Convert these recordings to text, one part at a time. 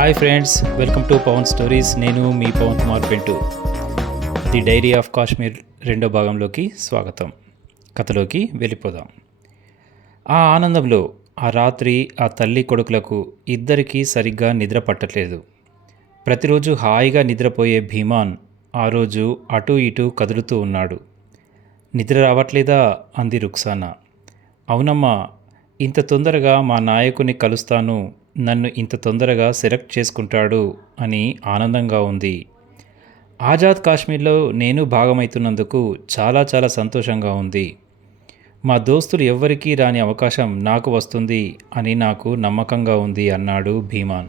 Hi friends welcome to Pavan stories నేను మీ Pavan Kumar Pentu the diary of Kashmir రెండో భాగంలోకి స్వాగతం. కథలోకి వెళ్ళిపోదాం. ఆ ఆనందంలో ఆ రాత్రి ఆ తల్లి కొడుకులకు ఇద్దరికీ సరిగ్గా నిద్ర పట్టట్లేదు. ప్రతిరోజు హాయిగా నిద్రపోయే భీమాన్ ఆ రోజు అటూ ఇటూ కదులుతూ ఉన్నాడు. నిద్ర రావట్లేదా? అంది రుక్సానా. అవునమ్మా ఇంత తొందరగా మా నాయకుని కలుస్తాను నన్ను ఇంత తొందరగా సెలెక్ట్ చేసుకుంటాడు అని ఆనందంగా ఉంది. ఆజాద్ కాశ్మీర్లో నేను భాగమవుతున్నందుకు చాలా చాలా సంతోషంగా ఉంది. మా దోస్తులు ఎవ్వరికీ రాని అవకాశం నాకు వస్తుంది అని నాకు నమ్మకంగా ఉంది అన్నాడు భీమాన్.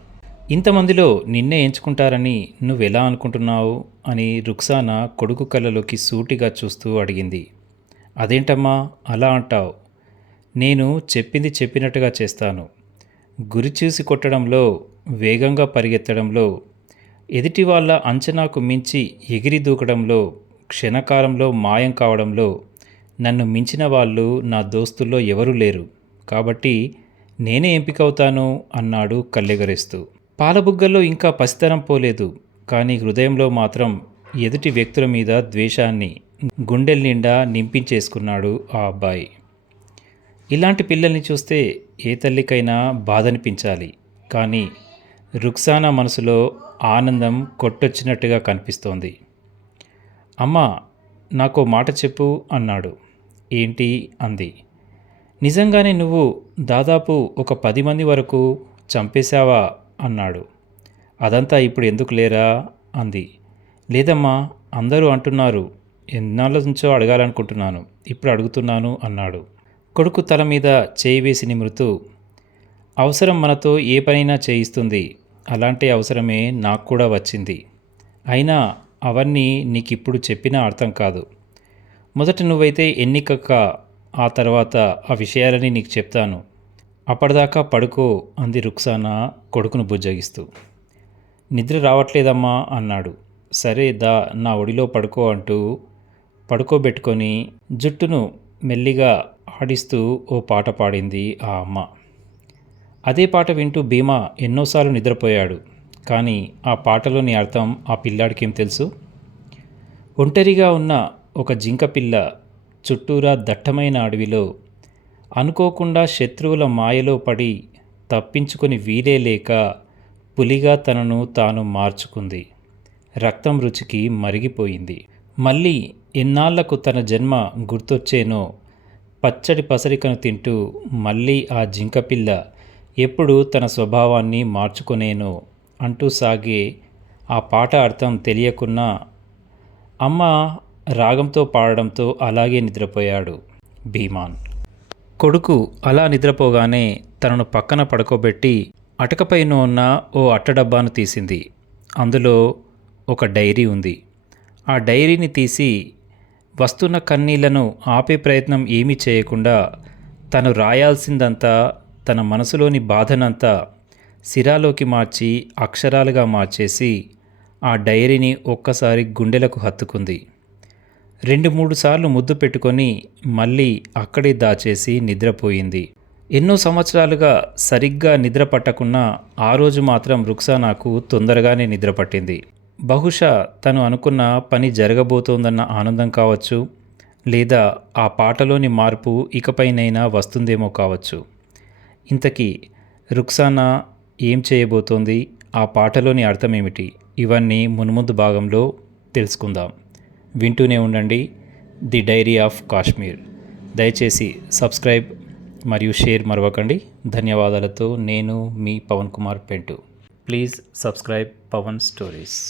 ఇంతమందిలో నిన్నే ఎంచుకుంటారని నువ్వెలా అనుకుంటున్నావు? అని రుక్సానా కొడుకు కళ్ళలోకి సూటిగా చూస్తూ అడిగింది. అదేంటమ్మా? అలా అంటావు. నేను చెప్పింది చెప్పినట్టుగా చేస్తాను. గురి చూసి కొట్టడంలో వేగంగా పరిగెత్తడంలో ఎదుటి వాళ్ళ అంచనాకు మించి ఎగిరి దూకడంలో క్షణకాలంలో మాయం కావడంలో నన్ను మించిన వాళ్ళు నా దోస్తుల్లో ఎవరూ లేరు. కాబట్టి నేనే ఎంపికవుతాను అన్నాడు కళ్ళెగరేస్తూ. పాలబుగ్గల్లో ఇంకా పసితనం పోలేదు. కానీ హృదయంలో మాత్రం ఎదుటి వ్యక్తుల మీద ద్వేషాన్ని గుండెల నిండా నింపించేసుకున్నాడు ఆ అబ్బాయి. ఇలాంటి పిల్లల్ని చూస్తే ఏ తల్లికైనా బాధనిపించాలి. కానీ రుక్సానా మనసులో ఆనందం కొట్టొచ్చినట్టుగా కనిపిస్తోంది. అమ్మా నాకో మాట చెప్పు అన్నాడు. ఏంటి? అంది. నిజంగానే నువ్వు దాదాపు ఒక పది మంది వరకు చంపేశావా? అన్నాడు. అదంతా ఇప్పుడు ఎందుకు లేరా? అంది. లేదమ్మా అందరూ అంటున్నారు. ఎన్నాళ్ళ నుంచో అడగాలనుకుంటున్నాను. ఇప్పుడు అడుగుతున్నాను అన్నాడు. కొడుకు తల మీద చేయి వేసి నిమురుతూ అవసరం మనతో ఏ పనైనా చేయిస్తుంది. అలాంటి అవసరమే నాకు కూడా వచ్చింది. అయినా అవన్నీ నీకిప్పుడు చెప్పినా అర్థం కాదు. మొదట నువ్వైతే ఎన్నికక్క ఆ తర్వాత ఆ విషయాలని నీకు చెప్తాను. అప్పటిదాకా పడుకో అంది రుక్సానా కొడుకును బుజ్జగిస్తూ. నిద్ర రావట్లేదమ్మా అన్నాడు. సరే దా నా ఒడిలో పడుకో అంటూ పడుకోబెట్టుకొని జుట్టును మెల్లిగా ఆడిస్తూ ఓ పాట పాడింది ఆ అమ్మ. అదే పాట వింటూ భీమా ఎన్నోసార్లు నిద్రపోయాడు. కానీ ఆ పాటలోని అర్థం ఆ పిల్లాడికేం తెలుసు? ఒంటరిగా ఉన్న ఒక జింక పిల్ల చుట్టూరా దట్టమైన అడవిలో అనుకోకుండా శత్రువుల మాయలో పడి తప్పించుకొని వీలే లేక పులిగా తనను తాను మార్చుకుంది. రక్తం రుచికి మరిగిపోయింది. మళ్ళీ ఎన్నాళ్ళకు తన జన్మ గుర్తొచ్చేనో పచ్చడి పసరికను తింటూ మళ్ళీ ఆ జింకపిల్ల ఎప్పుడు తన స్వభావాన్ని మార్చుకునేనో? అంటూ సాగే ఆ పాట అర్థం తెలియకున్నా అమ్మ రాగంతో పాడడంతో అలాగే నిద్రపోయాడు భీమాన్. కొడుకు అలా నిద్రపోగానే తనను పక్కన పడుకోబెట్టి అటకపైన ఉన్న ఓ అట్టడబ్బాను తీసింది. అందులో ఒక డైరీ ఉంది. ఆ డైరీని తీసి వస్తున్న కన్నీళ్ళను ఆపే ప్రయత్నం ఏమీ చేయకుండా తను రాయాల్సిందంతా తన మనసులోని బాధనంతా సిరాలోకి మార్చి అక్షరాలుగా మార్చేసి ఆ డైరీని ఒక్కసారి గుండెలకు హత్తుకుంది. రెండు మూడు సార్లు ముద్దు పెట్టుకొని మళ్ళీ అక్కడే దాచేసి నిద్రపోయింది. ఎన్నో సంవత్సరాలుగా సరిగ్గా నిద్ర పట్టకున్నా ఆ రోజు మాత్రం రుక్సానాకు తొందరగానే నిద్ర పట్టింది. బహుశా తను అనుకున్న పని జరగబోతోందన్న ఆనందం కావచ్చు లేదా ఆ పాటలోని మార్పు ఇకపైనైనా వస్తుందేమో కావచ్చు. ఇంతకీ రుక్సానా ఏం చేయబోతోంది? ఆ పాటలోని అర్థం ఏమిటి ఇవన్నీ మున్ముందు భాగంలో తెలుసుకుందాం. వింటూనే ఉండండి ది డైరీ ఆఫ్ కాశ్మీర్. దయచేసి సబ్స్క్రైబ్ మరియు షేర్ మరవకండి. ధన్యవాదాలతో నేను మీ Pavan Kumar Pentu. Please subscribe Pavan stories.